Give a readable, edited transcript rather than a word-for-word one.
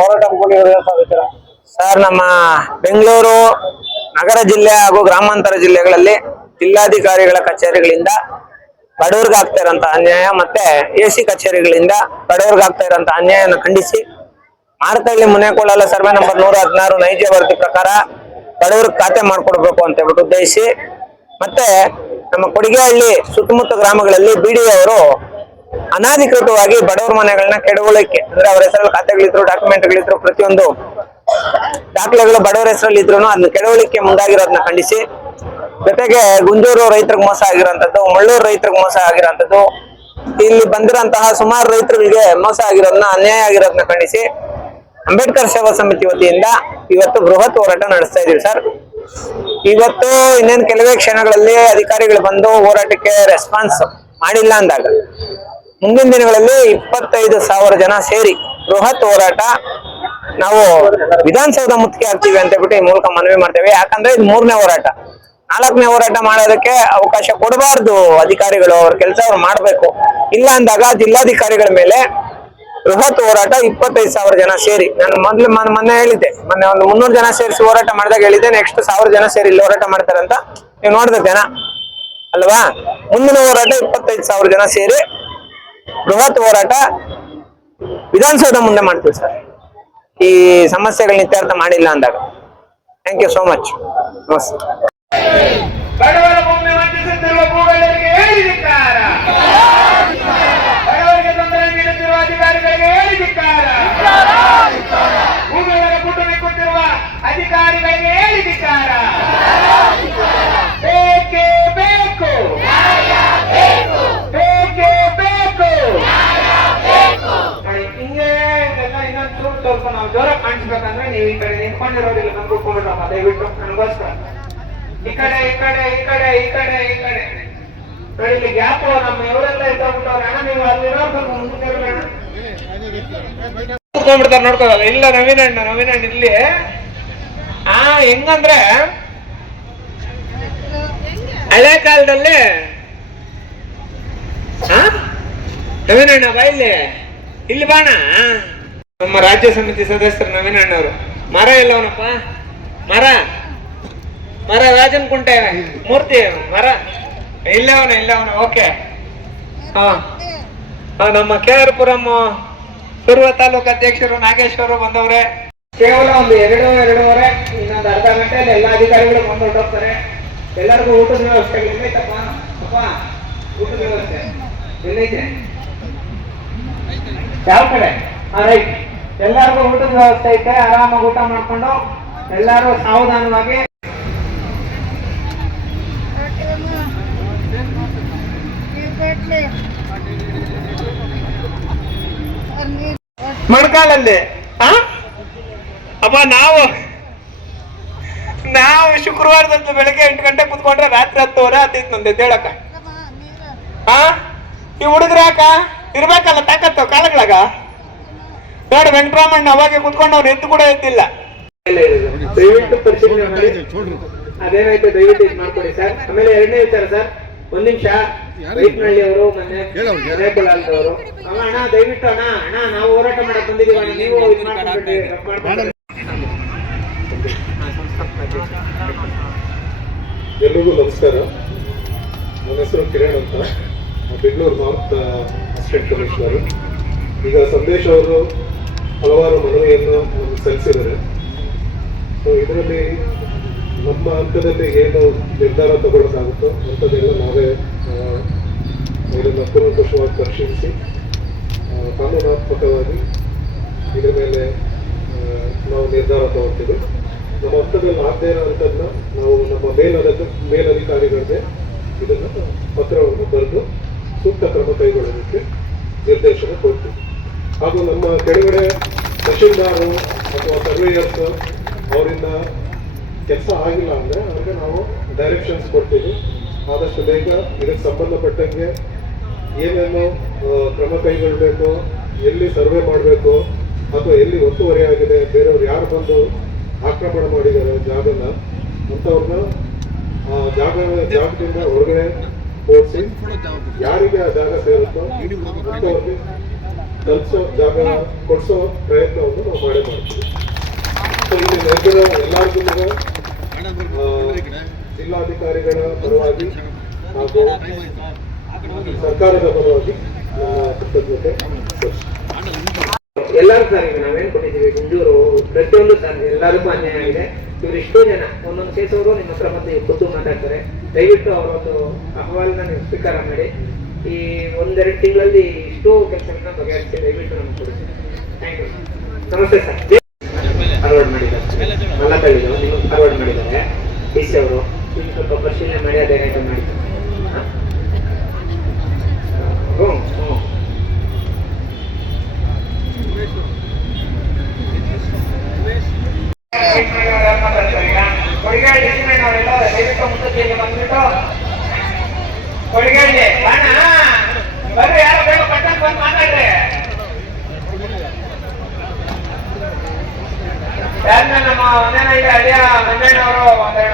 ಹೋರಾಟ ಸರ್, ನಮ್ಮ ಬೆಂಗಳೂರು ನಗರ ಜಿಲ್ಲೆ ಹಾಗೂ ಗ್ರಾಮಾಂತರ ಜಿಲ್ಲೆಗಳಲ್ಲಿ ಜಿಲ್ಲಾಧಿಕಾರಿಗಳ ಕಚೇರಿಗಳಿಂದ ಬಡವರಿಗೆ ಆಗ್ತಾ ಇರೋಂತ ಅನ್ಯಾಯ ಮತ್ತೆ ಎಸಿ ಕಚೇರಿಗಳಿಂದ ಬಡವರಿಗೆ ಆಗ್ತಾ ಇರೋಂತ ಅನ್ಯಾಯನ ಖಂಡಿಸಿ ಮಾರತಹಳ್ಳಿ ಮುನೇಕೊಳ್ಳಲ ಸರ್ವೆ ನಂಬರ್ 116 ನೈಜ ವರದಿ ಪ್ರಕಾರ ಬಡವರಿಗೆ ಖಾತೆ ಮಾಡ್ಕೊಡ್ಬೇಕು ಅಂತ ಹೇಳ್ಬಿಟ್ಟು ಉದ್ದೇಶಿಸಿ ಮತ್ತೆ ನಮ್ಮ ಕೊಡಿಗೆಹಳ್ಳಿ ಸುತ್ತಮುತ್ತ ಗ್ರಾಮಗಳಲ್ಲಿ ಬಿಡಿಎ ಅವರು ಅನಾಧಿಕೃತವಾಗಿ ಬಡವರ ಮನೆಗಳನ್ನ ಕೆಡವಲಿಕ್ಕೆ ಅಂದ್ರೆ ಅವರ ಹೆಸರಲ್ಲಿ ಖಾತೆಗಳಿದ್ರು ಡಾಕ್ಯುಮೆಂಟ್ಗಳಿದ್ರು ಪ್ರತಿಯೊಂದು ದಾಖಲೆಗಳು ಬಡವರ ಹೆಸರಲ್ಲಿ ಇದ್ರು ಅದನ್ನ ಕೆಡವಲಿಕ್ಕೆ ಮುಂದಾಗಿರೋದನ್ನ ಖಂಡಿಸಿ ಜೊತೆಗೆ ಗುಂಜೂರು ರೈತರಿಗೆ ಮೋಸ ಆಗಿರೋಂಥದ್ದು, ಮುಳ್ಳೂರು ರೈತರಿಗೆ ಮೋಸ ಆಗಿರೋಂಥದ್ದು, ಇಲ್ಲಿ ಬಂದಿರೋಂತಹ ಸುಮಾರು ರೈತರಿಗೆ ಮೋಸ ಆಗಿರೋದನ್ನ ಅನ್ಯಾಯ ಆಗಿರೋದನ್ನ ಖಂಡಿಸಿ ಅಂಬೇಡ್ಕರ್ ಸೇವಾ ಸಮಿತಿ ವತಿಯಿಂದ ಇವತ್ತು ಬೃಹತ್ ಹೋರಾಟ ನಡೆಸ್ತಾ ಇದೀವಿ ಸರ್. ಇವತ್ತು ಇನ್ನೇನು ಕೆಲವೇ ಕ್ಷಣಗಳಲ್ಲಿ ಅಧಿಕಾರಿಗಳು ಬಂದು ಹೋರಾಟಕ್ಕೆ ರೆಸ್ಪಾನ್ಸ್ ಮಾಡಿಲ್ಲ ಅಂದಾಗ ಮುಂದಿನ ದಿನಗಳಲ್ಲಿ 25,000 ಜನ ಸೇರಿ ಬೃಹತ್ ಹೋರಾಟ ನಾವು ವಿಧಾನಸೌಧ ಮುತ್ತಿಗೆ ಹಾಕ್ತೀವಿ ಅಂತ ಹೇಳ್ಬಿಟ್ಟು ಈ ಮೂಲಕ ಮನವಿ ಮಾಡ್ತೇವೆ. ಯಾಕಂದ್ರೆ ಇದು 3ನೇ ಹೋರಾಟ. 4ನೇ ಹೋರಾಟ ಮಾಡೋದಕ್ಕೆ ಅವಕಾಶ ಕೊಡಬಾರ್ದು. ಅಧಿಕಾರಿಗಳು ಅವ್ರ ಕೆಲಸ ಅವ್ರು ಮಾಡ್ಬೇಕು. ಇಲ್ಲ ಅಂದಾಗ ಜಿಲ್ಲಾಧಿಕಾರಿಗಳ ಮೇಲೆ ಬೃಹತ್ ಹೋರಾಟ 25,000 ಜನ ಸೇರಿ, ನಾನು ಮೊನ್ನೆ ಹೇಳಿದ್ದೆ, ಮೊನ್ನೆ ಒಂದು 300 ಜನ ಸೇರಿಸಿ ಹೋರಾಟ ಮಾಡಿದಾಗ ಹೇಳಿದ್ದೆ, ನೆಕ್ಸ್ಟ್ 1000 ಜನ ಸೇರಿ ಇಲ್ಲಿ ಹೋರಾಟ ಮಾಡ್ತಾರೆ ಅಂತ. ನೀವು ನೋಡಿದ ಜನ ಅಲ್ವಾ? ಮುಂದಿನ ಹೋರಾಟ 25,000 ಜನ ಸೇರಿ ಬೃಹತ್ ಹೋರಾಟ ವಿಧಾನಸೌಧ ಮುಂದೆ ಮಾಡ್ತೀವಿ ಸರ್, ಈ ಸಮಸ್ಯೆಗಳನ್ನ ಇತ್ಯರ್ಥ ಮಾಡಿಲ್ಲ ಅಂದಾಗ. Thank you so much. ನಮಸ್ತೆ. ಬಡವರ ಭೂಮಿ ವಂಚಿಸುತ್ತಿರುವ ಭೂಗಳಿಗೆ ಹೇಳಿದಿಕ್ಕಾರ, ಬಡವರಿಗೆ ತೊಂದರೆ ನೀಡುತ್ತಿರುವ ಅಧಿಕಾರಿಗಳಿಗೆ ಹೇಳಿದಿಕ್ಕಾರ, ಭೂಮಿಗಳ ಕುಟುಂಬ ಕೊಟ್ಟಿರುವ ಅಧಿಕಾರಿಗಳಿಗೆ ಹೇಳಿದಿಕ್ಕಾರ. ಬೇಕೇ ಬೇಕು, ಬೇಕೇ ಬೇಕು. ಹಿಂಗೆ ಇನ್ನೊಂದು ಚೂರು ಸ್ವಲ್ಪ ನಾವು ಜೋರ ಕಾಣಿಸ್ಬೇಕಂದ್ರೆ ನೀವು ಈ ಕಡೆ ನಿಂತ್ಕೊಂಡಿರೋದಿಲ್ಲ, ನಮ್ಗೆ ಕೂತ್ಕೊಂಡ್ಬಿಟ್ರಮ್ಮ ದಯವಿಟ್ಟು ನನಗೋಸ್ಕರ. ಈ ಕಡೆ ಈ ಕಡೆ ಈ ಕಡೆ ಈ ಕಡೆ ಈ ಕಡೆ ನೋಡಿ, ಇಲ್ಲಿ ಗ್ಯಾಪ್ ನಮ್ಮ ಇವರೆಲ್ಲ ಇದ್ದವ್ರೆ. ಅಣ್ಣ ನೀವು ಅಲ್ಲಿರೋ ಸ್ವಲ್ಪ ಮುಂದೆ ಕೂತ್ಕೊಂಡ್ಬಿಡ್ತಾರೆ, ನೋಡ್ಕೋಲ್ಲ. ಇಲ್ಲ ನವೀನ್ ಅಣ್ಣ ಇಲ್ಲಿ ಹೆಂಗಂದ್ರೆ ಹಳೆ ಕಾಲದಲ್ಲಿ ನವೀನ್ ಅಣ್ಣ ಬಾ ಇಲ್ಲಿ ಬಾಣ. ನಮ್ಮ ರಾಜ್ಯ ಸಮಿತಿ ಸದಸ್ಯರು ನವೀನ್ ಅಣ್ಣವರು. ಮರ ಎಲ್ಲವನಪ್ಪ, ಮರ ರಾಜನ್ ಕುಂಟೆ ಮೂರ್ತಿ ಮರ ಇಲ್ಲವನ. ಓಕೆ. ನಮ್ಮ KR ಪುರಂ ಪೂರ್ವ ತಾಲೂಕು ಅಧ್ಯಕ್ಷರು ನಾಗೇಶ್ವರು ಬಂದವ್ರೆ. ಕೇವಲ ಒಂದು 2-2:30 ಇನ್ನೊಂದು ಅರ್ಧ ಗಂಟೆಯಲ್ಲಿ ಎಲ್ಲ ಅಧಿಕಾರಿಗಳು ಬಂದು ಹೊರಟೋಗ್ತಾರೆ. ಎಲ್ಲರಿಗೂ ಊಟದ ವ್ಯವಸ್ಥೆ ಎಲ್ಲೈತಪ್ಪ? ಊಟದ ವ್ಯವಸ್ಥೆ ಎಲ್ಲೈತೆ? ಯಾವ ಕಡೆ? ರೈಟ್. ಎಲ್ಲರಿಗೂ ಊಟದ ವ್ಯವಸ್ಥೆ ಐತೆ. ಆರಾಮಾಗಿ ಊಟ ಮಾಡ್ಕೊಂಡು ಎಲ್ಲರೂ ಸಾವಧಾನವಾಗಿ ಮಣ್ಕಾಲಲ್ಲಿ ಅಪ್ಪ ನಾವು ಶುಕ್ರವಾರದಂತ ಬೆಳಗ್ಗೆ 8 ಗಂಟೆ ಕುತ್ಕೊಂಡ್ರೆ ರಾತ್ರಿ 10:30 ಆತೈತ್ ನಂದು ಎದ್ದೇಳಕ. ಈ ಹುಡುಗ್ರ ಯಾಕ ಇರ್ಬೇಕಲ್ಲ ತಾಕತ್ತು ಕಾಲಗಳಾಗ. ನೋಡಿ ವೆಂಕಟರಾಮಣ್ಣ ಅವಾಗೆ ಕುತ್ಕೊಂಡು ಅವ್ರು ಎದ್ದು ಕೂಡ ಎದ್ದಿಲ್ಲ. ದಯವಿಟ್ಟು ಪರಿಶೀಲನೆ ಮಾಡಿ ಅದೇನಾಯ್ತು ದಯವಿಟ್ಟು ಇದು ಮಾಡ್ಕೊಡಿ ಸರ್. ಆಮೇಲೆ 2ನೇ ವಿಚಾರ ಸರ್, 1 ನಿಮಿಷ. ವೈಟ್ನಳ್ಳಿ ಅವರು ಮೊನ್ನೆ ರೇಪುಲಾಲ್ದವರು ಅಣ್ಣ ದಯವಿಟ್ಟು ಅಣ್ಣ ನಾವು ಹೋರಾಟ ಮಾಡಕ್ ಬಂದಿದ್ದೀವಿ ಅಣ್ಣ, ನೀವು ಇದು ಮಾಡ್ಕೊಂಡು. ಎಲ್ರಿಗೂ ನಮಸ್ಕಾರ. ನನ್ನ ಹೆಸರು ಕಿರಣ್ ಅಂತ, ಬೆಂಗಳೂರು ನಾರ್ತ್ ಅಸಿಸ್ಟೆಂಟ್ ಕಮಿಷನರ್. ಈಗ ಸಂದೇಶ್ ಅವರು ಹಲವಾರು ಮನವಿಯನ್ನು ನಮಗೆ ಸಲ್ಲಿಸಿದ್ದಾರೆ. ಸೊ ಇದರಲ್ಲಿ ನಮ್ಮ ಹಂತದಲ್ಲಿ ಏನು ನಿರ್ಧಾರ ತಗೊಳ್ಳೋಕ್ಕಾಗುತ್ತೋ ಅಂಥದ್ದೆಲ್ಲ ನಾವೇ ಇದನ್ನು ಕೂಲಂಕಷವಾಗಿ ಪರಿಶೀಲಿಸಿ ಕಾನೂನಾತ್ಮಕವಾಗಿ ಇದರ ಮೇಲೆ ನಾವು ನಿರ್ಧಾರ ತಗೊಳ್ತೀವಿ. ನಮ್ಮ ಹಂತದಲ್ಲಿ ಆಗದೇ ಇರೋಂಥದ್ದನ್ನ ನಾವು ನಮ್ಮ ಮೇಲಧಿಕಾರಿಗಳಿಗೆ ಇದನ್ನು ಪತ್ರವನ್ನು ಬರೆದು ಸೂಕ್ತ ಕ್ರಮ ಕೈಗೊಳ್ಳೋದಕ್ಕೆ ನಿರ್ದೇಶನ ಕೊಡ್ತೀವಿ. ಹಾಗೂ ನಮ್ಮ ಕೆಳಗಡೆ ತಹಶೀಲ್ದಾರರು ಅಥವಾ ಸರ್ವೇಯರ್ಸ್ ಅವರಿಂದ ಕೆಲಸ ಆಗಿಲ್ಲ ಅಂದರೆ ಅವ್ರಿಗೆ ನಾವು ಡೈರೆಕ್ಷನ್ಸ್ ಕೊಡ್ತೀವಿ. ಆದಷ್ಟು ಬೇಗ ಇದಕ್ಕೆ ಸಂಬಂಧಪಟ್ಟಂಗೆ ಏನೇನು ಕ್ರಮ ಕೈಗೊಳ್ಳಬೇಕು, ಎಲ್ಲಿ ಸರ್ವೆ ಮಾಡಬೇಕು ಅಥವಾ ಎಲ್ಲಿ ಒತ್ತುವರಿ ಆಗಿದೆ, ಬೇರೆಯವ್ರು ಯಾರು ಬಂದು ಆಕ್ರಮಣ ಮಾಡಿದ್ದಾರೆ ಜಾಗನ ಅಂಥವ್ರನ್ನ ಜಾಗದಿಂದ ಹೊರಗಡೆ ಓಡಿಸಿ ಯಾರಿಗೆ ಆ ಜಾಗ ಸೇರುತ್ತೋ ಅಂಥವ್ರಿಗೆ ತಲುಪಿಸೋ ಜಾಗ ಕೊಡಿಸೋ ಪ್ರಯತ್ನವನ್ನು ನಾವು ಮಾಡೇ ಮಾಡ್ತೀವಿ. ಸೊ ಇಲ್ಲಿ ನೆರೆದಿರೋ ಎಲ್ಲರಿಗೂ ಜಿಲ್ಲಾಧಿಕಾರಿಗಳ ಪರವಾಗಿ ಹಾಗೂ ಸರ್ಕಾರದ ಪರವಾಗಿ ಕೃತಜ್ಞತೆ ಎಲ್ಲರೂ ಸರ್ ಈಗ ನಾವೇನ್ ಕೊಟ್ಟಿದ್ದೀವಿ ಗುಂಜೂರು ಪ್ರತಿಯೊಂದು ಸರ್ ಎಲ್ಲರಿಗೂ ಅನ್ಯಾಯ ಆಗಿದೆ. ಇವ್ರು ಇಷ್ಟೋ ಜನ ಒಂದೊಂದು ಕೇಸವರು ನಿಮ್ಮ ಹತ್ರ ಬಂದು ಖುದ್ದು ಮಾತಾಡ್ತಾರೆ. ದಯವಿಟ್ಟು ಅವರೊಂದು ಅಹವಾಲನ್ನ ನೀವು ಸ್ವೀಕಾರ ಮಾಡಿ. ಈ ಒಂದೆರಡು ತಿಂಗಳಲ್ಲಿ ಇಷ್ಟೋ ಕೆಲಸಗಳನ್ನ ಬಗೆಹರಿಸಿ ದಯವಿಟ್ಟು ನಮ್ಗೆ ಕೊಡಿಸಿ. Thank you. ನಮಸ್ತೆ ಸರ್. ಫಾರ್ವರ್ಡ್ ಮಾಡಿದ್ದಾರೆ ಮಲ್ಲಕಳ್ಳಿದು ನಿಮಗೆ ಫಾರ್ವರ್ಡ್ ಮಾಡಿದ್ದಾರೆ ಡಿ ಸಿ ಅವರು. ಈಗ ಸ್ವಲ್ಪ ಪರಿಶೀಲನೆ ಮಾಡಿ ಅದೇನಾಯ್ತು ಮಾಡಿ. ಹ್ಞೂ ಹ್ಞೂ ಕೊಡಿಗಾಡಿ ಅವರೆಲ್ಲ ದಯವಿಟ್ಟು ಮುಂದಕ್ಕೆ ಬಂದ್ಬಿಟ್ಟು ಕೊಡಿಗಾಡಿ ಬಾಣ ಬರ್ರಿ, ಯಾರೋ ಬೇಗ ಪಟ್ಟಕ್ಕೆ ಬಂದು ಮಾತಾಡ್ರಿ. ಯಾರನ್ನ ನಮ್ಮ ಒಂದೇನ ಇದೆ ಅಳಿಯ ಮಂಜಣ್ಣವರು ಒಂದೆರಡು